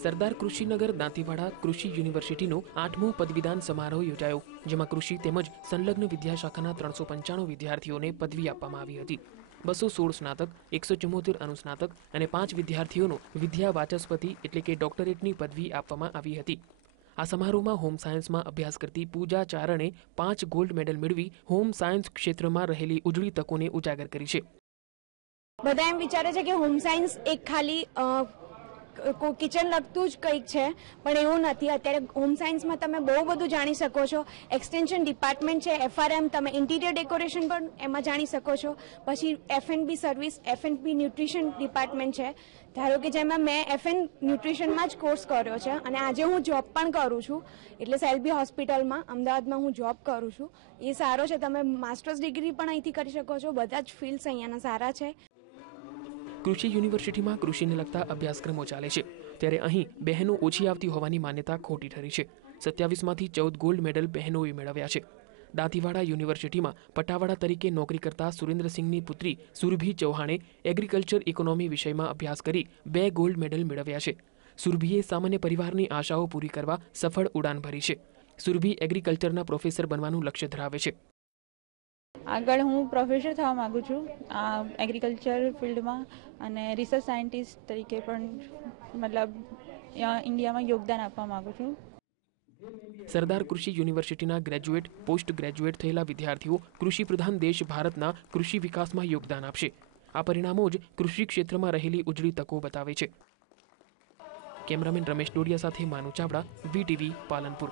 સરદાર કૃષિનગર દાંતીવાડા કૃષિ યુનિવર્સિટીનો આઠમો પદવીદાન સમારોહ યોજાયો, જેમાં કૃષિ તેમજ સંલગ્ન વિદ્યાશાખાના ત્રણસો પંચાણું વિદ્યાર્થીઓને પદવી આપવામાં આવી હતી. બસો સોળ સ્નાતક, એકસો ચુમ્મોતેર અનુસ્નાતક અને પાંચ વિદ્યાર્થીઓનો વિદ્યા વાચસ્પતિ એટલે કે ડોક્ટરેટની પદવી આપવામાં આવી હતી. આ સમારોહમાં હોમ સાયન્સમાં અભ્યાસ કરતી પૂજા ચારણે પાંચ ગોલ્ડ મેડલ મેળવી હોમ સાયન્સ ક્ષેત્રમાં રહેલી ઉજળી તકોને ઉજાગર કરી છે. બધા એમ વિચારે છે કે હોમ સાયન્સ એક ખાલી કિચન લગતું જ કંઈક છે, પણ એવું નથી. અત્યારે હોમ સાયન્સમાં તમે બહુ બધું જાણી શકો છો. એક્સટેન્શન ડિપાર્ટમેન્ટ છે એફઆરએમ તમે ઇન્ટિરિયર ડેકોરેશન પણ એમાં જાણી શકો છો. પછી FNB service FNB nutrition department છે. ધારો કે જેમાં મેં એફએન ન્યુટ્રિશનમાં જ કોર્સ કર્યો છે અને આજે હું જોબ પણ કરું છું. એટલે સેલ્બી હોસ્પિટલમાં અમદાવાદમાં હું જોબ કરું છું. એ સારો છે, તમે માસ્ટર્સ ડિગ્રી પણ અહીંથી કરી શકો છો. બધા જ ફિલ્ડ્સ અહીંયાના સારા છે. કૃષિ યુનિવર્સિટીમાં કૃષિને લગતા અભ્યાસક્રમો ચાલે છે. ત્યારે અહીં બહેનો ઓછી આવતી હોવાની માન્યતા ખોટી ઠરી છે. સત્યાવીસમાંથી ચૌદ ગોલ્ડ મેડલ બહેનોએ મેળવ્યા છે. દાંતીવાડા યુનિવર્સિટીમાં પટાવાડા તરીકે નોકરી કરતા સુરેન્દ્રસિંહની પુત્રી સુરભી ચૌહાણે એગ્રીકલ્ચર ઇકોનોમી વિષયમાં અભ્યાસ કરી બે ગોલ્ડ મેડલ મેળવ્યા છે. સુરભીએ સામાન્ય પરિવારની આશાઓ પૂરી કરવા સફળ ઉડાન ભરી છે. સુરભી એગ્રીકલ્ચરના પ્રોફેસર બનવાનું લક્ષ્ય ધરાવે છે. આગળ હું પ્રોફેસર થવા માગું છું. આ એગ્રીકલ્ચર ફિલ્ડમાં અને રિસર્ચ સાયન્ટિસ્ટ તરીકે પણ મતલબ ઇન્ડિયામાં યોગદાન આપવા માગું છું. સરદાર કૃષિ યુનિવર્સિટીના ગ્રેજ્યુએટ પોસ્ટ ગ્રેજ્યુએટ થયેલા વિદ્યાર્થીઓ કૃષિ પ્રધાન દેશ ભારતના કૃષિ વિકાસમાં યોગદાન આપશે. આ પરિણામો જ કૃષિ ક્ષેત્રમાં રહેલી ઉજળી તકો બતાવે છે. કેમેરામેન રમેશ ડોડિયા સાથે માનુ ચાવડા, વીટીવી પાલનપુર.